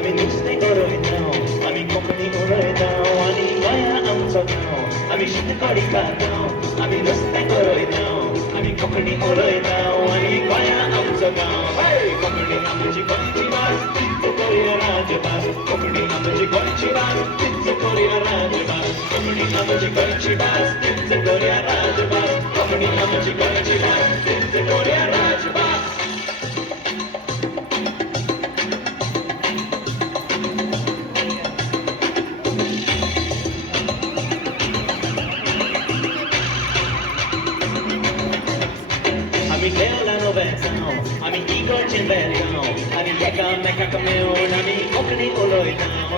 आम्ही नुसते गरयता आम्ही कोंकणी उलयता आनी गोंया आमचो गांव आमी शीतकडी खाता आमी नुस्तें गरयता आमी कोंकणी उलयता आनी गोंया आमचो गांव कोंकणी आमची गोंयची भास तीच करुया राजभास कोंकणी आमची गोंयची भास तीच करुया राजभास कोंकणी आमची गोंयची भास तीच करुया राजभास कोंकणी आमची गोंयची भास तीच करुया राजभास आमी देवळानो वेचांव आमी इगोर्चें बेळगांव आनी एकामेकाक मेळून आमी कोंकणी उलयतांव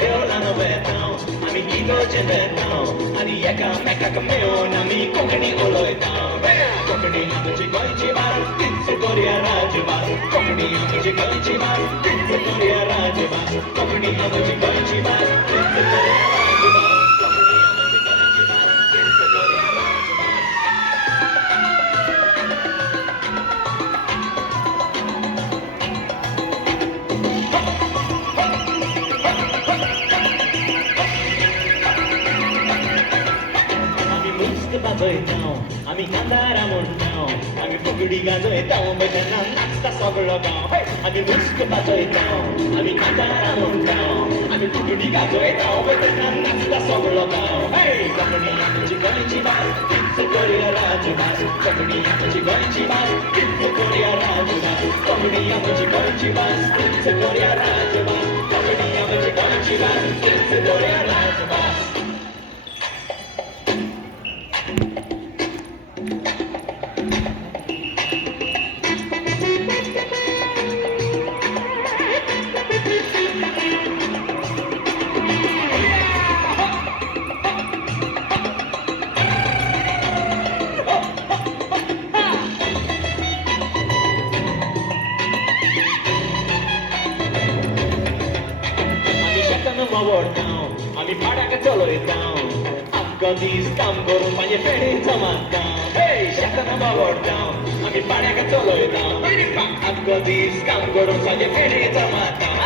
देवळानो वेचांव आमी इगोर्चें बेळगांव आनी एकामेकाक मेळून आमी कोंकणी उलयतांव कोंकणी आमची गोंयची भास तीच करुया राजभास कोंकणी आमची गोंयची भास तीच करुया राजभास कोंकणी आमची गोंयची भास तीच करुया राजभास कोंकणी आमची गोंयची भास तीच करुया राजभास वाजयतांव आमी कांतारां म्हणटांव आमी फुगडी गाजयतांव तेन्ना नाचता सगळो गांव आमी मुस्क वाजयतांव आमी कांतारां म्हणटांव आमी फुगडी गाजयतांव तेन्ना नाचता सगळो गांव कोंकणी आमची गोंयची भास तीच करुया राजभास कोंकणी आमची गोंयची भास तीच करुया राजभास कोंकणी आमची गोंयची भास तीच करुया राजभास कोंकणी आमची गोंयची भास तीच करुया राजभास आवडटांव आमी पाड्याक चलयतांव आमकां दीस काम करून म्हाजे फेणी जमातांव शेतान आवडटांव आमी पाड्याक चलयतांव आमकां दीस काम करून म्हाजे फेणी जमातांव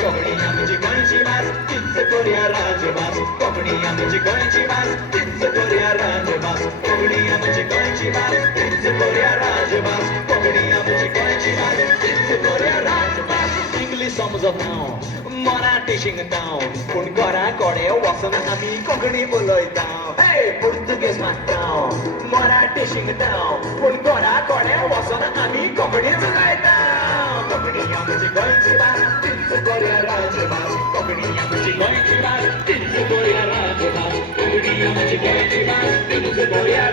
कोंकणी आमची गोंयची भास तीच करुया राजभास कोंकणी आमची गोंयची भास तीच करुया राजभास कोंकणी आमची गोंयची भास तीच करुया राजभास कोंकणी आमची गोंयची भास तीच करुया राजभास इंग्लीश समजतांव मराठी शिंगतांव पूण घरा कोडे वचून आमी कोंकणी उलयतांव पुर्तुगेज मागतांव मराठी शिंगतांव पूण घरा कोडे वचून आमी कोंकणीच उलयतांव कोंकणी आमची गोंयची भास तीच करुया राजभास कोंकणी आमची गोंयची भास तीच करुया राजभास कोंकणी आमची गोंयची भास तीच करुया